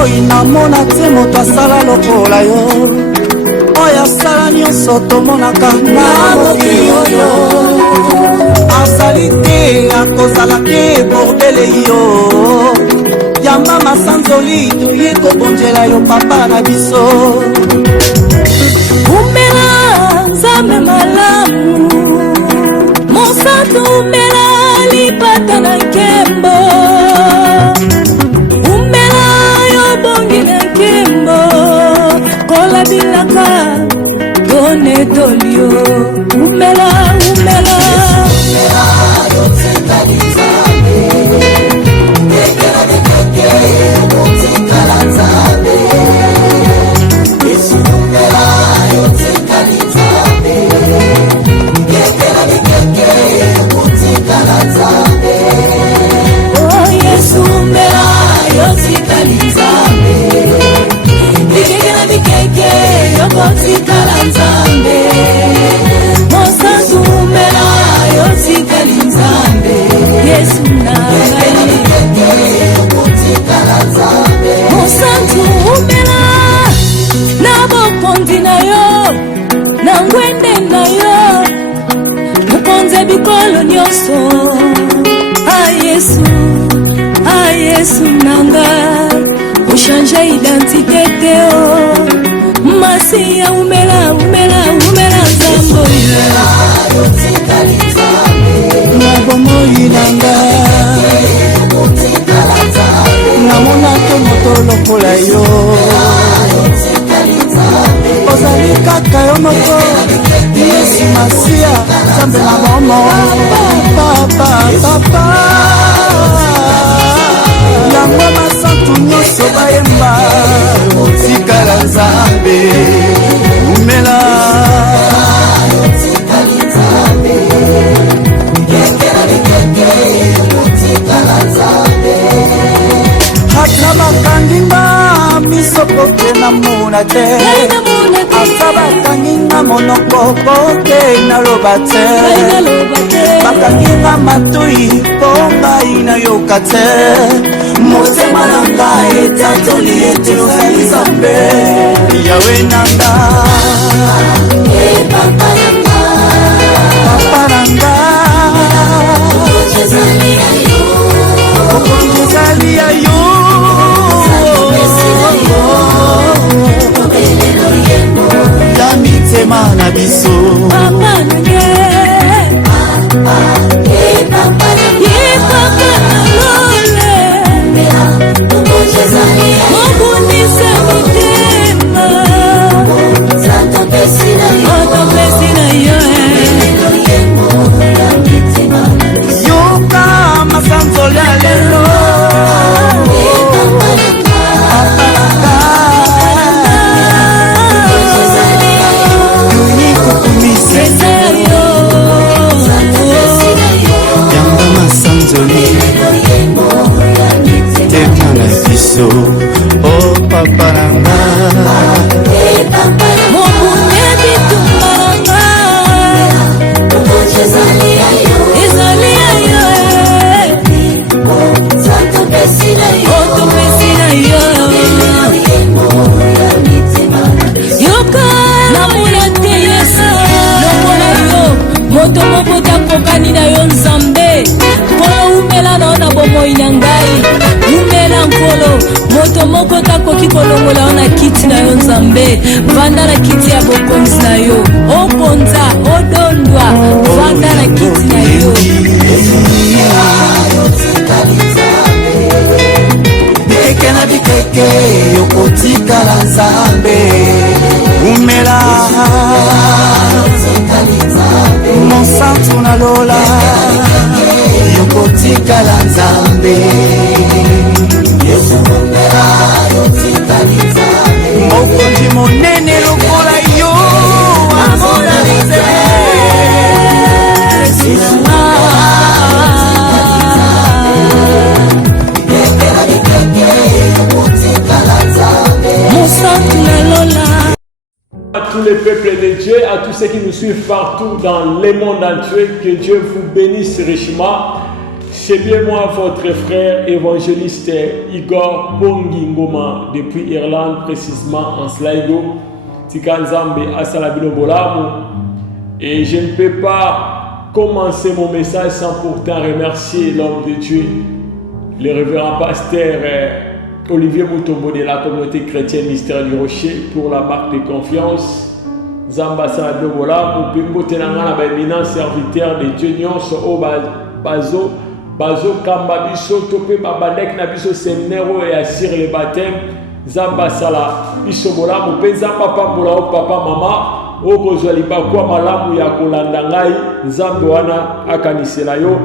moi namona te moto asala lokola yo oyo asala nyonso tomonaka na mokili oyo azali te akozala te bordele yo yamba masanzoli toye kobonzela yo papa na biso umela nzambe malamu mosantu umela lipata na nkembo umela yo bongi na nkembo kola bilaka tone tolio umela umela yo tsekali nzambe nekela nekeke yo tsekala nzambe yesu umela yo tsekali nzambe nekela nekeke yo tsekala nzambe oh yesu umela yo tsekali nzambe nekela nekeke yo tsekala nzambe mosantu umela yo tsekali nzambe yesu mosantu umela na bokonzi na yo na ngwende na yo mokonzi bikolo nyonso ayesu nanga ochange identité teo masiya umela nzambo na bomoi nanga namona te moto lokola yo ozali kaka yo moko yesu masiya nzambe na bomo papa yango masantu nyonso bayemba otikala nzambe umela ata bakanginga miso kote namona te ata bakanginga monoko kote naloba te bakanginga matoi mpo ngai nayoka te motema na ngai etatoli ete ozali nzambe yawe nanga papa nanga okonjezali ya yo ya mitema na biso yoka masanzoli ya lelo yamba masanzoli tema na biso oh papa nanga moto moko takokani na yo nzambe nkolo umela na bomoi na ngai umela nkolo moto moko takoki kolongola yo na kiti na yo nzambe vanda na kiti ya bokonzi na yo okonza odondwa vanda na kiti na yo bikeke na bikeke yokotikala nzambe umela monsantu na lola yokotikala nzambe mokonzi monene lokola yo amoralize monsantu na lola. À tous les peuples de Dieu, à tous ceux qui nous suivent partout dans le monde entier, que Dieu vous bénisse richement. c'est bien moi, votre frère évangéliste Igor Pongi Ngoma, depuis Irlande, précisément en Sligo, Tikanzambe Asalabilo Bolamu. Et je ne peux pas commencer mon message sans pourtant remercier l'homme de Dieu, le révérend pasteur Olivier Mutombo de la communauté chrétienne Mystère du Rocher, pour la marque de confiance. Zamba Salabilo Bolamu, Pimbo Tenangana, éminent serviteur de Dieu, Nyonso Bazo Kamba Biso, Topé Babadek na Biso Séminaire et assire le baptême. Zamba Sala Biso Bolamu, Penzamba Pambola, papa, maman, Okozwali Bakwa Malamu ya Kolandangai, Nzambe wana akanisela yo.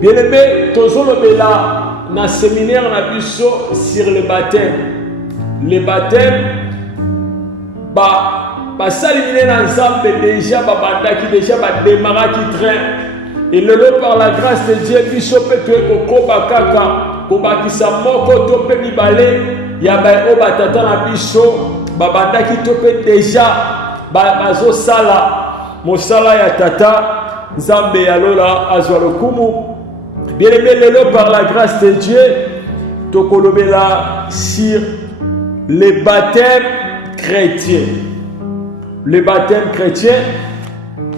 Bien aimé, Tozolo Bela, na séminaire na Biso sur le baptême. Le baptême, salimine na Nzambe déjà, babandaki déjà, démarraki train. Et le lot par la grâce de Dieu, biso peut kokoba kaka, kobakisa moko tope mibale, ya ba o batata na biso, babandaki tope déjà, bazo sala, mosala ya tata, Nzambe ya lola azwa lokumu. Bien aimé, le lot par la grâce de Dieu, tokolobela sur le baptême chrétien. Le baptême chrétien,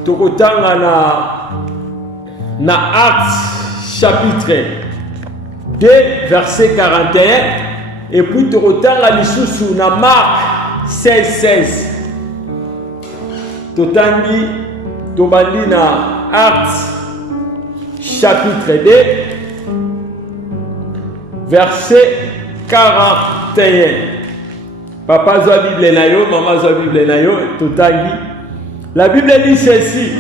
tokotanga na Actes chapitre 2 verset 41 et puis tokotanga lisusu na Marc 16:16. Totangi tobandi na Actes chapitre 2 verset 41. Papa zwa Bible na yo, maman zwa Bible na yo, totangi. La Bible dit ceci.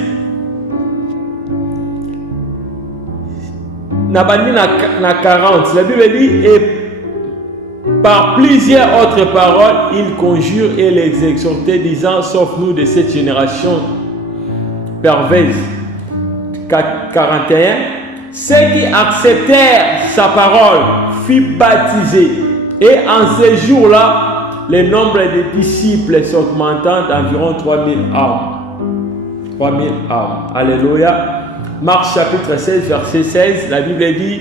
Nabandi na 40. La Bible dit, et par plusieurs autres paroles, il conjure et les exhortait, disant, sauve-nous de cette génération perverse. 41. Ceux qui acceptèrent sa parole furent baptisés. Et en ces jours-là, le nombre de disciples s'augmentant d'environ 3000 âmes. 3000 âmes. Alléluia. Marc chapitre 16, verset 16, la Bible dit,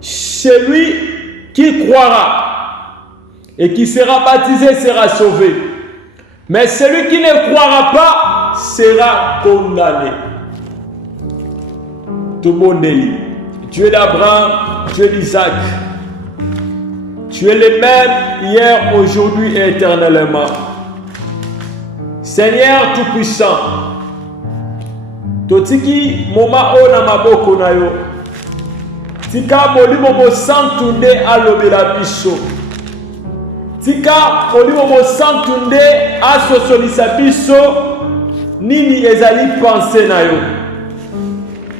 celui qui croira et qui sera baptisé sera sauvé. Mais celui qui ne croira pas sera condamné. Tout le monde est libre. Dieu d'Abraham, Dieu d'Isaac. Tu es le même hier, aujourd'hui et éternellement. Seigneur Tout-Puissant, totiki moma ona maboko na yo. Tika molimo mo santunde alobela biso. Tika molimo mo santunde asosolisa biso nini ezali pensé na yo.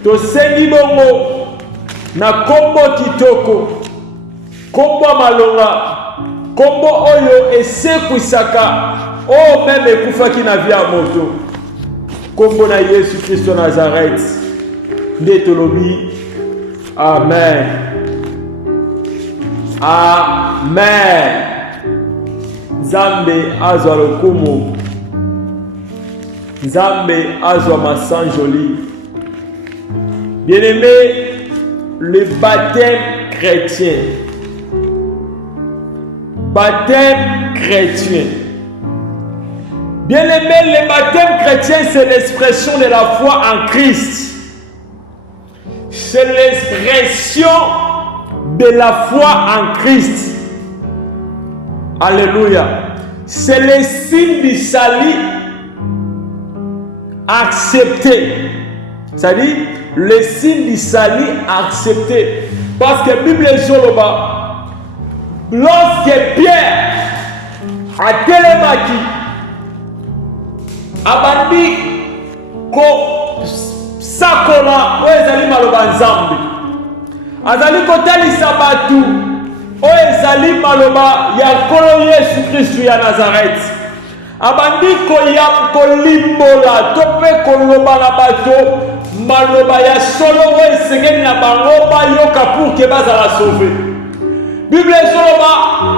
Tosengi bongo na kombo kitoko, kombo malonga, kombo oyo esekwisaka, o meme ekufaki na via moto. Kombo na Yesu Christo Nazareth. Nde tolobi. Amen. Amen. Nzambe azwa lokumu. Nzambe azwa masanjoli. Bien-aimé, le baptême chrétien. Baptême chrétien. Bien-aimé, le baptême chrétien, c'est l'expression de la foi en Christ. C'est l'expression de la foi en Christ. Alléluia. C'est le signe du salut accepté. C'est-à-dire, le signe du salut accepté. Parce que la Bible est sur le bas. Lorsque Pierre a télémaki, abandi ko sakola oyo ezali maloba nzambe, azali kotalisa batu oyo ezali maloba ya nkolo Yesu Kristu ya Nazareth, abandi kolimbola to mpe koloba na bato maloba ya solo oyo esengeli na bango bayoka pour ke bazala sauve. Bible ezoloba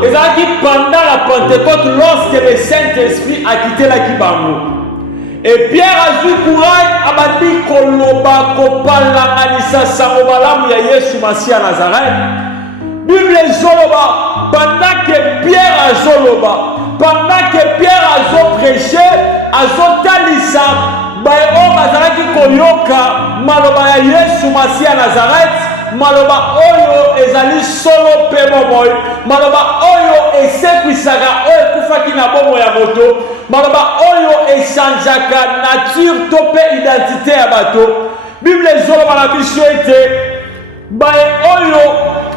ezalaki pendant la Pentecôte lorsque le Saint-Esprit a quitté la Kibango. Et Pierre a eu courage abandi koloba kopalanganisa sango malamu ya Yesu Masia Nazareth. Bible zoloba pendant que Pierre a zoloba, pendant que Pierre a zo prêché, a zo talisa bayo bazalaki koyoka maloba ya Yesu Masia Nazareth, maloba oyo ezali solo pe bomoi, maloba oyo esekwisaka oyo kufaki na bomo ya moto, maloba oyo echangeaka nature to pe identité ya bato. Bible zoloba na biso ete baye oyo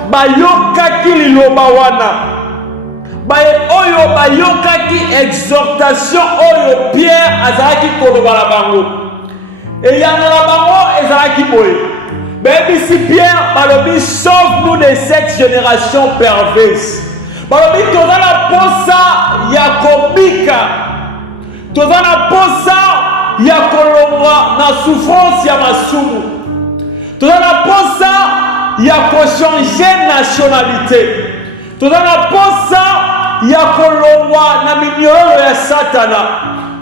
bayokaki liloba wana, baye oyo bayokaki exhortation oyo Pierre azalaki koloba na bango, eyano na bango ezalaki boye. Baby si Pierre balobi sauve-nous de cette génération perverse. Balobi toza na posa ya kobika, toza na posa ya kolongwa na souffrance ya masumu, toza na posa ya kochanger nationalité, toza na posa ya kolongwa na minyolo ya Satana.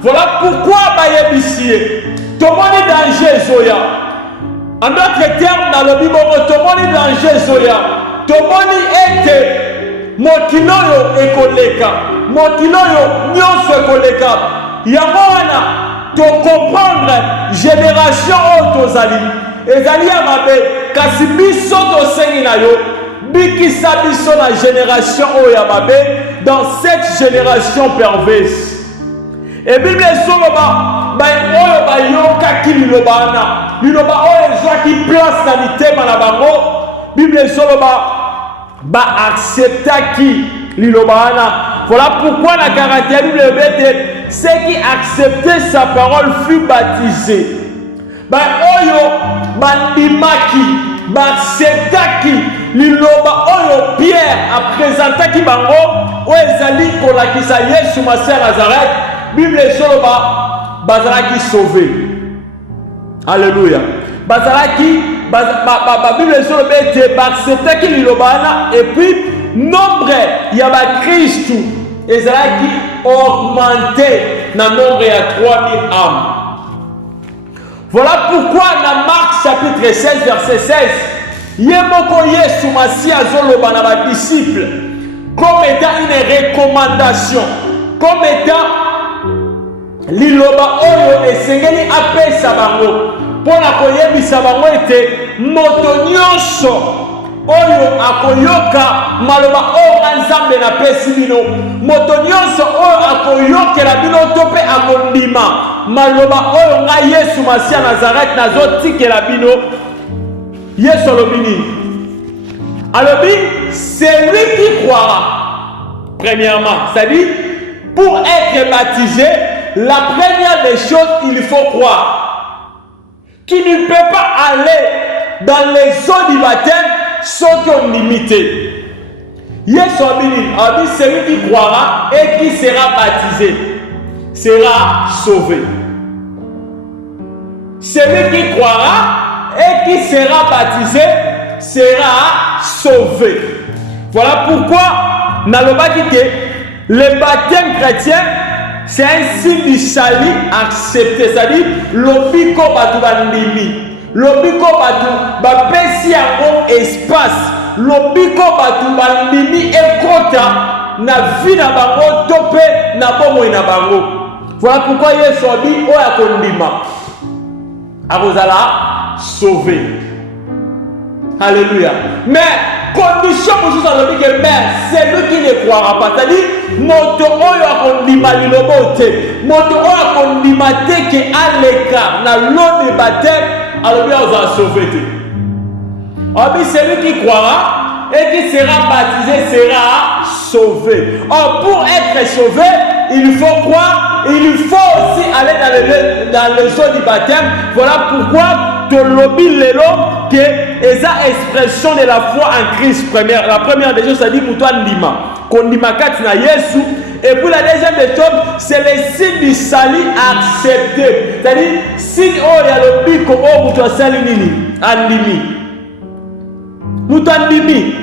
Voilà pourquoi bayebisie tomoni danger zoya. En d'autres termes, dans le Bible, tomoni danger zoya, tomoni ete mokiloyo ekoleka, mokiloyo nyonso ekoleka. Yango wana to comprendre génération otozali ezali ya mabe, kasi biso tosengi na yo bikisa biso na génération oyo ya mabe, dans cette génération perverse. Et Bible soloba oyo bayokaki liloba wana, liloba oyo ezwaki place na mitema na bango, Bible soloba acceptaki liloba wana. Voilà pourquoi la caractère Bible bete, ceux qui acceptaient sa parole furent baptisés. Oyo bandimaki, acceptaki liloba oyo Pierre a présentaki bango, oyo ezali kolakisa Yesu Masia Nazareth. Bible soloba bazalaki sauvé. Alléluia. Bazalaki Bible soloba ete acceptaki liloba wana, et puis nombre ya ba Christu ezalaki augmenté na nombre ya 3000 âmes. Voilà pourquoi dans Marc chapitre 16 verset 16, Yemoko Yesu Masia zoloba na ba disciples comme étant une recommandation, comme étant liloba oyo esengeli apesa bango mpona koyebisa bango ete moto nyonso oyo akoyoka maloba oyo Nzambe napesi bino, moto nyonso oyo akoyokela bino to mpe akondima maloba oyo ngai Yesu Masia Nazareth nazotikela bino, Yesu alobi nini? Alobi celui qui croira, premièrement, c'est-à-dire pour être baptisé, la première des choses, il faut croire. Tu ne peux pas aller dans les eaux du baptême sans ton limité. Yesu a dit celui qui croira et qui sera baptisé sera sauvé. Celui qui croira et qui sera baptisé sera sauvé. Voilà pourquoi nalobaki ke le baptême chrétien c'est un signe du salut accepté, c'est-à-dire lobiko batu bandimi, lobiko batu bapesi yango espace, lobiko batu bandimi ekota na vie na bango to pe na bomoi na bango. Voilà pourquoi Yesu a dit oyo akondima akozala sauvé. Alléluia. Mais condition pour ça, c'est lui qui ne croira pas. C'est-à-dire, moto oyo akondima lilobo te, moto oyo akondima te ke aleka na l'eau de baptême, alors bien on va sauver te. Alors celui qui croira et qui sera baptisé sera sauvé. Or pour être sauvé, il faut croire, il faut aussi aller dans les eaux du baptême. Voilà pourquoi te lobby lelo que esa expression de la foi en Christ. La première des choses, ça dit muto ndima kondima kati na Yesu. Et puis la deuxième des choses, c'est le signe du salut accepté. C'est-à-dire signe oh ya lobby ko oh muto sali nini andimi muto andimi.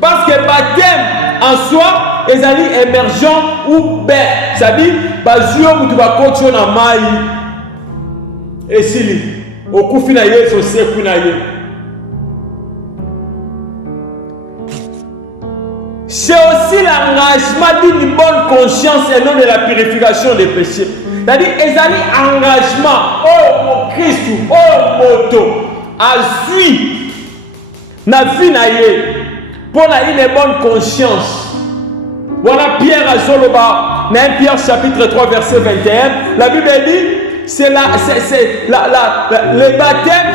Parce que baptême en soi ezali émergent ou ben, c'est-à-dire bazio mutu bakotio na mai esili okufi na Yesu oseku na ye. C'est aussi l'engagement d'une bonne conscience et non de la purification des péchés. C'est-à-dire, ils ont engagement au Christ, au moto, à suivre na vie na ye pour une bonne conscience. Voilà Pierre à Zoloba, dans 1 Pierre chapitre 3 verset 21. La Bible dit, le baptême,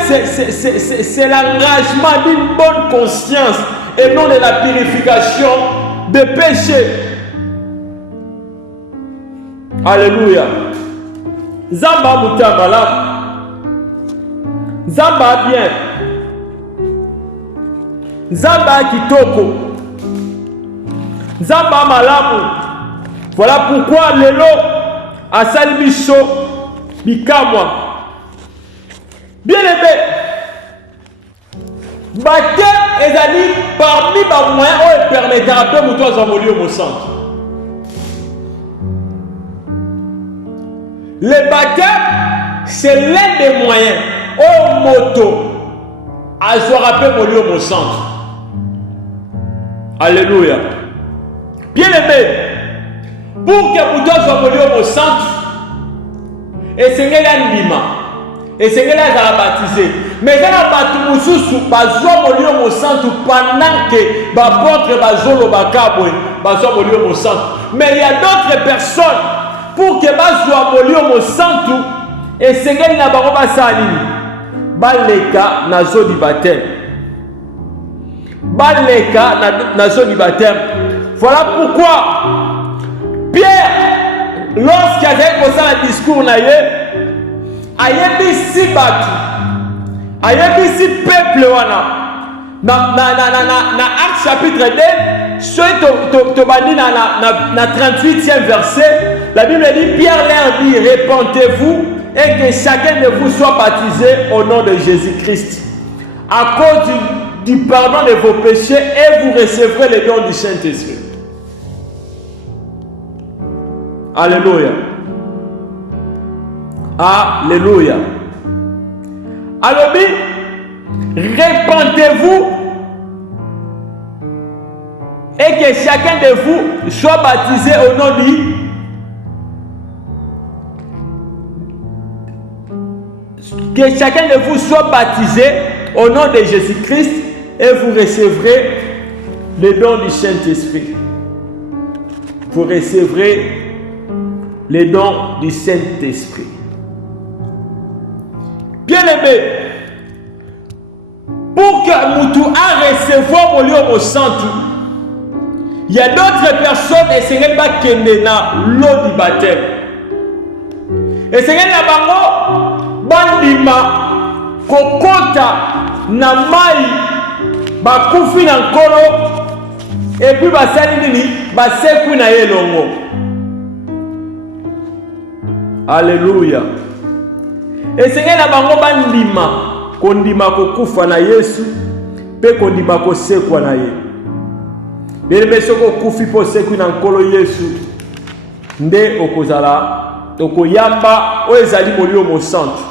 c'est l'engagement d'une bonne conscience et non de la purification des péchés. Alléluia. Zamba Moutabala. Zamba bien. Zamba Kitoko. Zamba Malamu. Voilà pourquoi Lelo a Salbicho Bikamwa. Bien aimé. Baptême est parmi les moyens qui permettent de nous envoler au centre. Le baptême, c'est l'un des moyens au moto à se rappeler au centre. Alléluia. Bien aimé, pour que nous envoyer au centre, et c'est l'anima. Et c'est là qu'ils ont baptisé. Mais il y a des gens qui ont au centre pendant que l'apôtre au centre. Mais il y a d'autres personnes pour que les au centre et c'est là qu'ils ont baleka na zo du baptême. Baleka na zo du baptême. Voilà pourquoi Pierre, lorsqu'il a fait un discours, ayebisi batu ayebisi peuple wana na Acte chapitre 2 soit bandi na 38e verset. La Bible dit, Pierre leur dit, répentez-vous et que chacun de vous soit baptisé au nom de Jésus-Christ à cause du pardon de vos péchés et vous recevrez le don du Saint-Esprit. Alléluia. Alléluia. Alors, répentez-vous et que chacun de vous soit baptisé au nom du que chacun de vous soit baptisé au nom de Jésus-Christ et vous recevrez le don du Saint-Esprit. Vous recevrez le don du Saint-Esprit. Bien aimé, pour que Moutou a recevoir mon lieu au centre, il y a d'autres personnes et ce n'est pas qui est dans l'eau du baptême. Et ce n'est pas bandima kokota na mai bakufi na nkolo et puis basali nini baseku na yelongo. Alléluia. Et c'est là bango bandima kondima kokufa na Yesu pe kondima kosekwa na ye. Bele soko kufi po seku na nkolo Yesu nde okozala okoyamba oezali molio mo centre.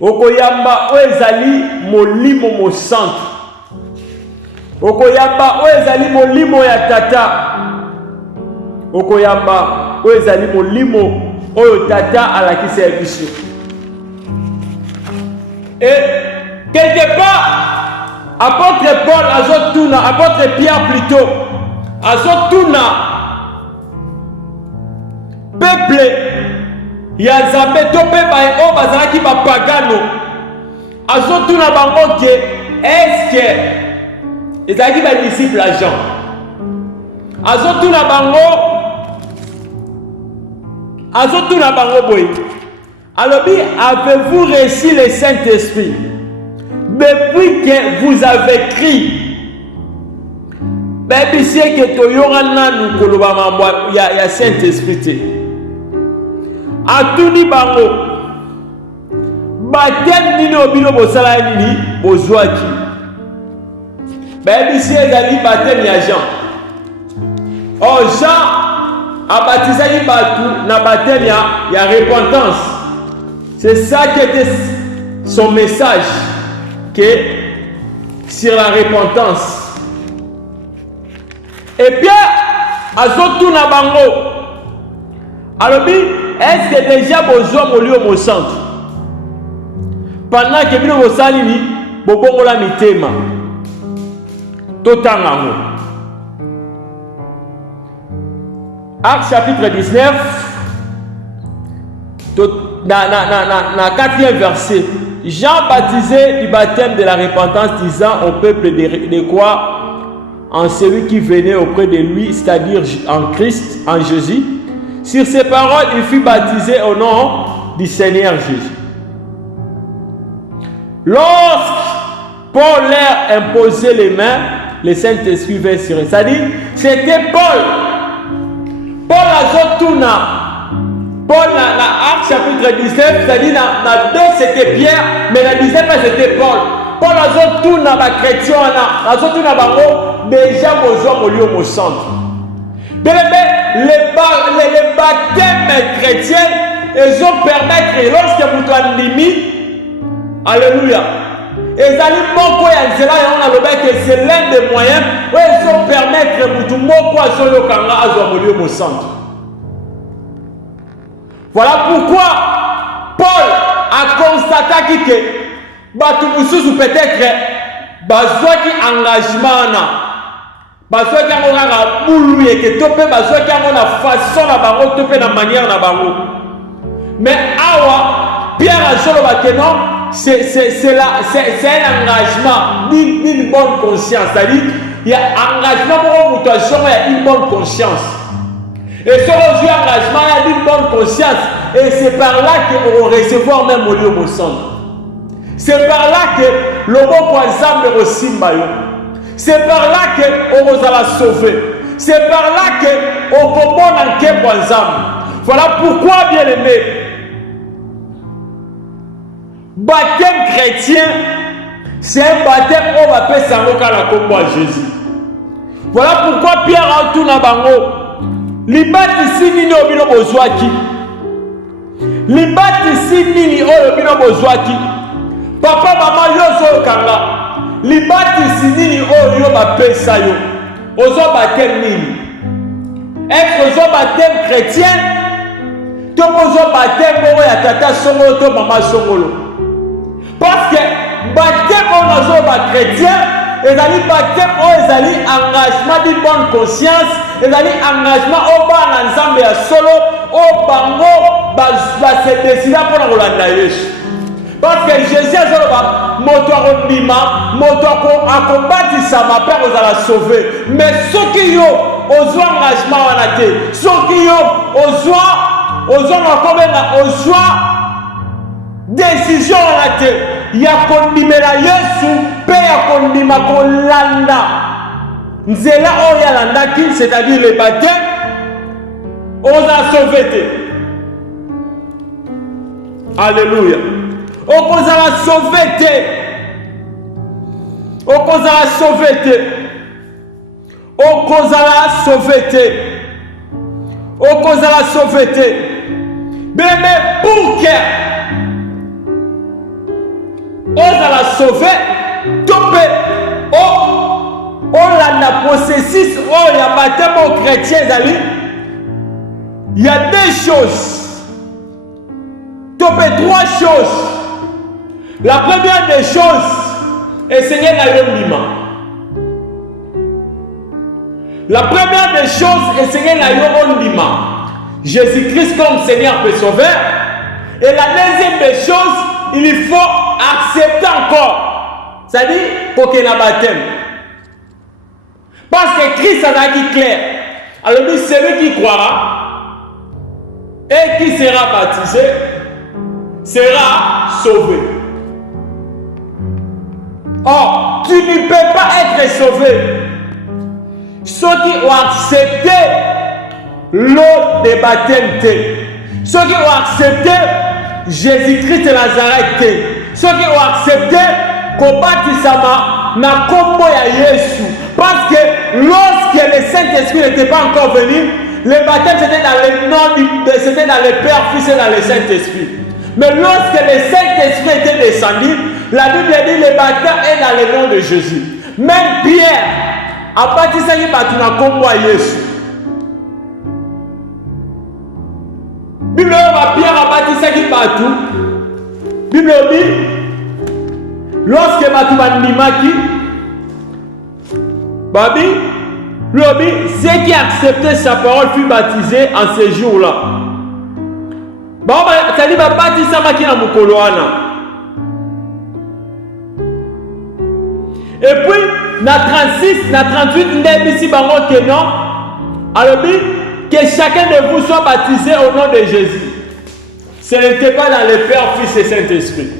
Okoyamba oezali molimo mo centre. Okoyamba oezali molimo ya tata. Okoyamba oezali molimo oyo tata alakisa ya biso. Et quelque part, apôtre Paul azotuna, apôtre Pierre plutôt, azotuna peuple ya Nzambe to pe ba o bazalaki ba pagano, azotuna bango ke est-ce que ezalaki ba disciple à Jean, azotuna bango boy. Alors, avez-vous reçu le Saint-Esprit depuis que vous avez crié? Baby, c'est que tu y a Saint-Esprit. A tout dit bango. Baptême nino bino bosala nini bozwaki. Baby, c'est que baptême ya Jean. Oh Jean abaptisaki batu na baptême ya repentance. C'est ça qui était son message, que sur la repentance. Et Pierre azotuna bango alobi, est-ce que déjà besoin molio mo centre pendant que bino bosali ni bobongola mitema totanga ngo. Acte chapitre 19 na 4e verset, Jean baptisait du baptême de la repentance, disant au peuple de croire en celui qui venait auprès de lui, c'est-à-dire en Christ, en Jésus. Sur ces paroles, il fut baptisé au nom du Seigneur Jésus. Lorsque Paul leur imposait les mains, le Saint-Esprit vint sur eux. C'est-à-dire, c'était Paul. Paul azotuna. Paul, dans Acte chapitre 19, c'est-à-dire dans 2 c'était Pierre, mais dans 19 c'était Paul. Paul azotuna ba chrétien, azotuna bango déjà besoin au lieu au centre. Les baptêmes chrétiens, ils ont permettre, lorsque vous avez alléluia, ils allaient moko ya nzela ya on a que c'est l'un des moyens où ils ont permettre mutu moko azoyo kanga azwa au lieu au centre. Voilà pourquoi Paul a constaté que batu mususu peut-être bazwaki engagement na bazwaki yango kaka bulu yeke to mpe bazwaki yango na façon na bango to mpe na manière na bango. Mais awa Pierre azoloba ke non, c'est un engagement d'une bonne conscience, c'est-à-dire il y a engagement pour mutu azongo ya une bonne conscience. Et ce engagement il y a une bonne conscience, et c'est par là qu'on va recevoir même au lieu au centre. C'est par là que le bon ensemble reçoit. C'est par là qu'on va la sauver. C'est par là qu'on va comprendre en ensemble. Voilà pourquoi, bien aimé, baptême chrétien, c'est un baptême où on va faire ça la combo à Jésus. Voilà pourquoi Pierre a tout na bango. Libat ici nini obino bozwaki. Libat ici nini obino bozwaki. Papa maman yozo kanga. Libat ici nini oyo bapesa yo. Ozo baptême nini. Est-ce ozo baptême chrétien? To ozo baptême bo ya tata songolo to mama songolo. Parce que baptême on ozo ba chrétien, ezali baptême o ezali engagement d'une bonne conscience, ezali engagement au ba na nzambe ya solo o bango ba se décida pour na kolanda Yesu. Parce que Jésus azoloba moto akondima, moto akobatisa ma père ozala sauver. Mais soki yo ozwa engagement wana te, soki yo ozwa makobenga ozwa décision wana te, ya kondimela Yesu pe ya kondima kolanda nzela oyo alandaki, c'est-à-dire le baptême, oza sauvé te. Alléluia. Okozala sauvé te. Okozala sauvé te. Okozala sauvé te. Okozala sauvé te. Bébé pour que ozala sauvé, topé on l'a processus oh ya baptême chrétien zali. Il y a deux choses. Topé trois choses. La première des choses est Seigneur Nayomima. La première des choses est Seigneur Nayomima. Jésus-Christ comme Seigneur et Sauveur. Et la deuxième des choses, il faut accepter encore. C'est-à-dire pour qu'il y ait un baptême. Parce que Christ en a dit clair. Alors lui, celui qui croira et qui sera baptisé sera sauvé. Or, tu ne peux pas être sauvé. Ceux qui ont accepté l'eau des baptêmes, ceux qui ont accepté Jésus-Christ de Nazareth, ceux qui ont accepté Kobatisama na kombo ya Yesu. Parce que lorsque le Saint-Esprit n'était pas encore venu, le baptême c'était dans le nom, c'était dans le Père, Fils et dans le Saint-Esprit. Mais lorsque le Saint-Esprit était descendu, la Bible dit le baptême est dans le nom de Jésus. Même Pierre a baptisé qui batuna comme moi Jésus. Bible Pierre a baptisé qui batou. Bible dit lorsque batou bandimaki, babi, lobi, ceux qui acceptaient sa parole furent baptisés en ce jour-là. C'est-à-dire baptisé maki na mukolo wana. Et puis, na 36, na 38, ndebisi bango que non. Alors, que chacun de vous soit baptisé au nom de Jésus. Ce n'était pas dans le Père, Fils et Saint-Esprit.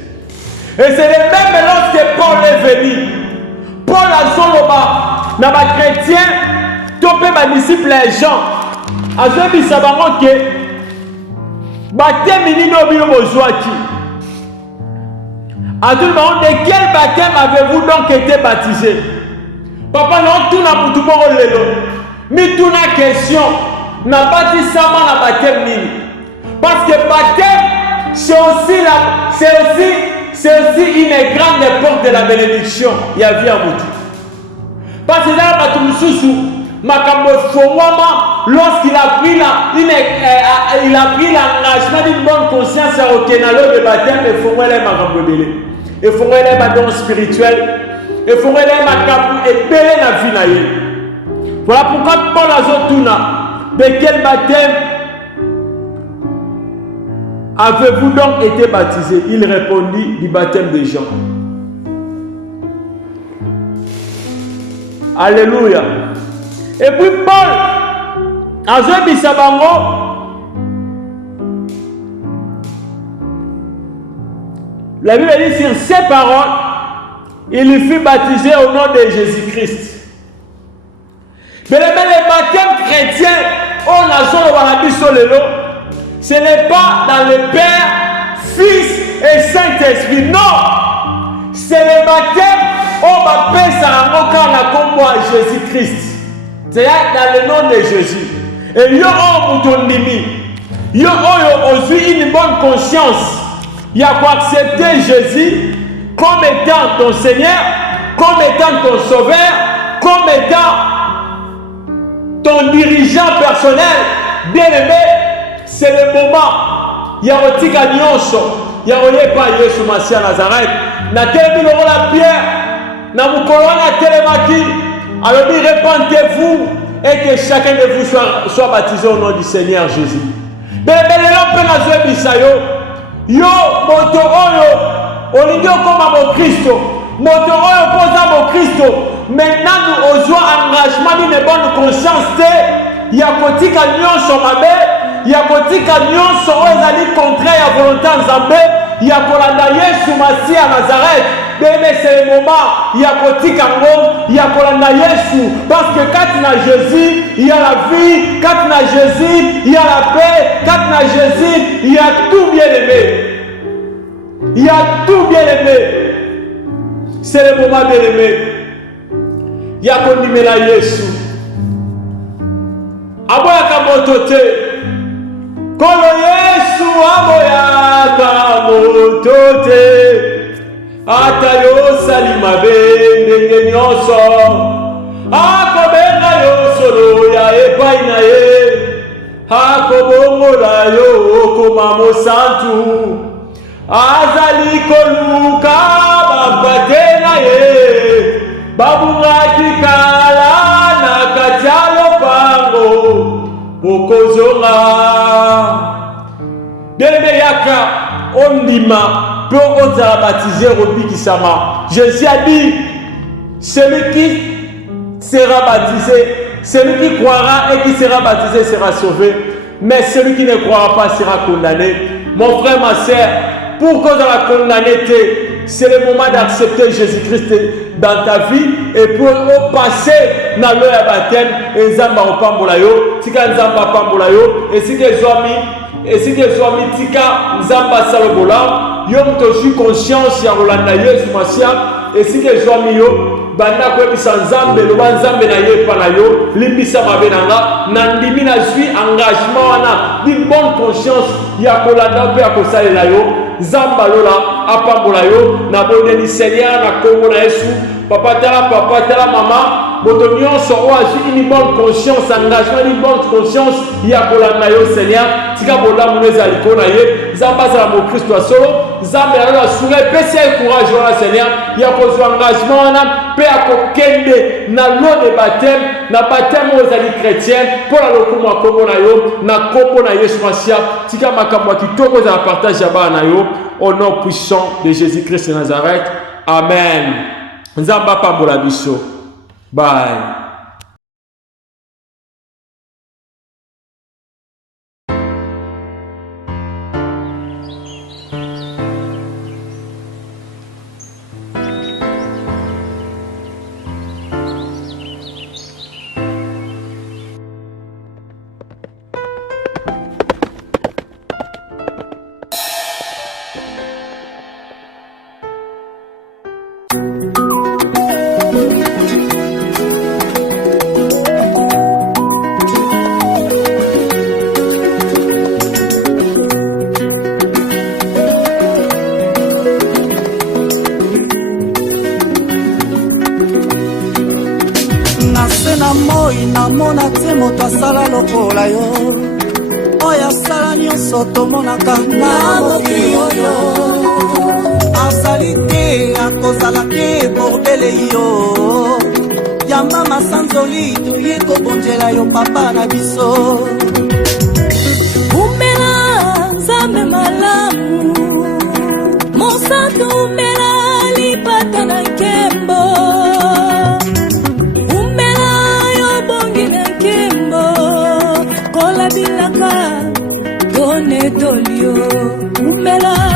Et c'est le même lorsque Paul est venu. Paul a dit dans les chrétiens, topé mes disciples les gens. A dit que baptême minino bio bozoaki. A dit de quel baptême avez-vous donc été baptisé? Papa non tout na mutu moko lelo. Mais tout na question n'a pas dit ça na baptême nini. Parce que baptême c'est aussi une grande porte de la bénédiction. Il y a vie à mutu. Parce que là batu mususu makambo fongwama lorsqu'il a pris l'engagement d'une bonne conscience à okenalo de baptême et fongwele makambo belé. Et fongwele badon spirituel. Et fongwele makambo et belé na vie na ye. Voilà pourquoi Paul azotuna de quel baptême avez-vous donc été baptisé? Il répondit du baptême de Jean. Alléluia. Et puis Paul, Azé Bissabango, la Bible dit sur ces paroles, il fut baptisé au nom de Jésus-Christ. Mais les baptêmes chrétiens, on a sur le Warabiso Lelo, ce n'est pas dans le Père, Fils et Saint-Esprit. Non! C'est le baptême, on va payer ça en moi Jésus-Christ. C'est-à-dire dans le nom de Jésus. Et il y a aussi une bonne conscience. Il y a quoi accepter Jésus comme étant ton Seigneur, comme étant ton Sauveur, comme étant ton dirigeant personnel. Bien aimé, c'est le moment. Il y a un petit gagnonso. Il y a un pas Yesu Masia Nazareth. Na télé la pierre. Na mukolona télémaki. Alors répentez-vous et que chacun de vous soit baptisé au nom du Seigneur Jésus. Yo moto oyo olingi okoma mo Kristo. Moto oyo poza mo Kristo. Maintenant nous osons engagement d'une bonne conscience te ya kotika nyonso mabe, ya kotika nyonso oyo ezali contraire ya volonté Nzambe, ya kolanda Yesu Masia Nazareth. Mais c'est le moment, il y a kotika ngom, il y a kolanda Yesu, parce que quand na Jésus, il y a la vie, quand na Jésus, il y a la paix, quand na Jésus, il y a tout bien aimé. Il y a tout bien aimé. C'est le moment bien aimé. Il y a kondimela Yesu. Aboyaka motote. Kolo Yesu aboyaka motote. Ata yo salima ndenge nyonso akobenga yo solo ya epai na ye akobongola yo okoma mosantu azali koluka babate na ye babungaki kala na kati ya lopango okozonga delebe yaka ondima peut on a baptisé au Kisama. Jésus a dit, celui qui sera baptisé, celui qui croira et qui sera baptisé sera sauvé, mais celui qui ne croira pas sera condamné. Mon frère, ma soeur, pour cause de la condamnité, c'est le moment d'accepter Jésus-Christ dans ta vie et pour passer dans le baptême et Nzamba au Pambolayo, Tika Nzamba Pambolayo, et si les amis Tika Nzamba Salobola, yo mtoshi conscience ya Rolanda Yesu Masia, et si les amis yo banda koyebisa nzambe loba nzambe na ye pa na yo limbisa mabe na nga nandimi nazwi engagement wana d'une bonne conscience ya kolanda mpe ya kosalela yo nzambe alola apambola yo na bondeli Seigneur na kombo na Yesu papa tala mama moto nyonso oyo azwi une bonne conscience engagement une bonne conscience ya kolanda yo Seigneur tika bolamu no ezali ko na ye nzambe azala mokristo ya solo nzambe alola asunga epesi ye courage wana Seigneur ya kozwa engagement wana mpe ya kokende na lot de baptême na baptême oyo ezali chrétien mpo na lokumu ya kombo na yo na kombo na Yesu Masia tika makambo ya kitoko ezala partage ya bana na yo au nom puissant de Jésus-Christ de Nazareth. Amen. Nzamba pambola biso. Bye. Namona te moto asala lokola yo oyo asala nyonso tomonaka na mokili oyo azali te akozala te bordele yo yamba masanzoli toye kobondela yo papa na biso umela nzambe malamu mosantu umela lipata na nkembo bilaka tone tolio umela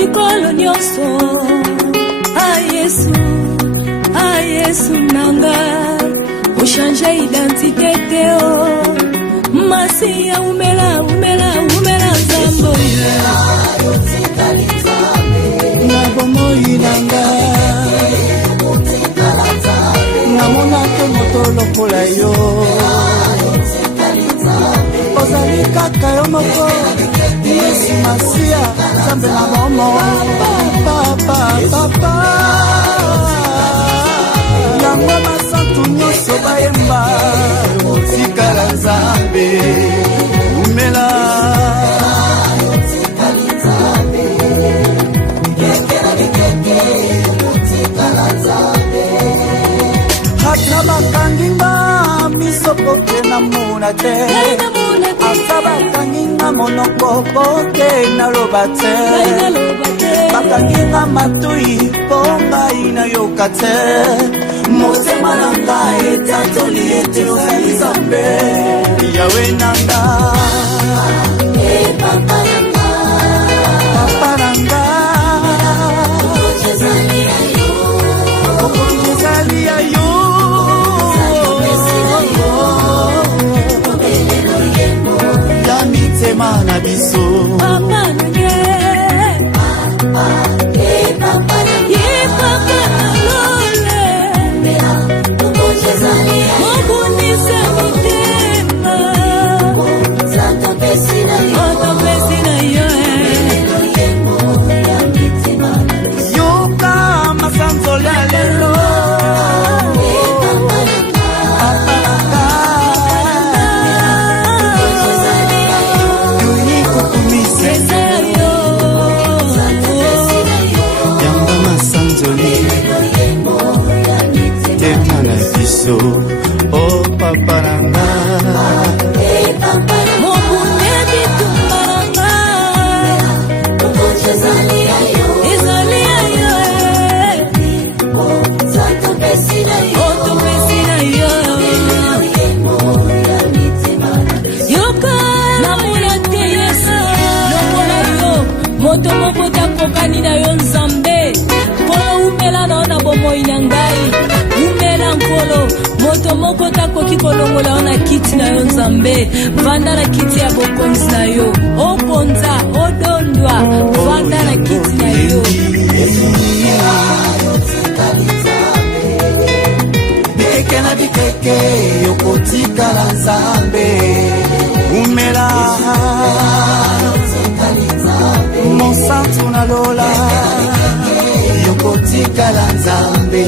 bikolo nyonso a Yesu nanga ochange identité teo masia umela nzambo na bomoi nanga namona te moto lokola yo ozali kaka yo moko Yesu Masia nzambe na momo papa yango masantu nyonso bayemba otikala nzambe umela hata bakanginga miso poke na mona te ata bakanginga monoko poke na loba te bakanginga matui po ngai nayoka te motema na ngai etatoli ete ozali nzambe yawe nanga papa nanga okonjezali ya yo ya mitema na biso papa nanga mobune bitumba nanga ezali ayo otopesi na yo yoka namona te yesu lokola yo moto moko takokani na yo nzambe mpona umela na yo na bomoi na ngai umela nkolo moto moko takoki kolongola yo na kiti na yo nzambe vanda na kiti ya bokonzi na yo oponza odondwa vanda na kiti na yo bikeke na bikeke yokotikala nzambe umela mosantu na lola yokotikala nzambe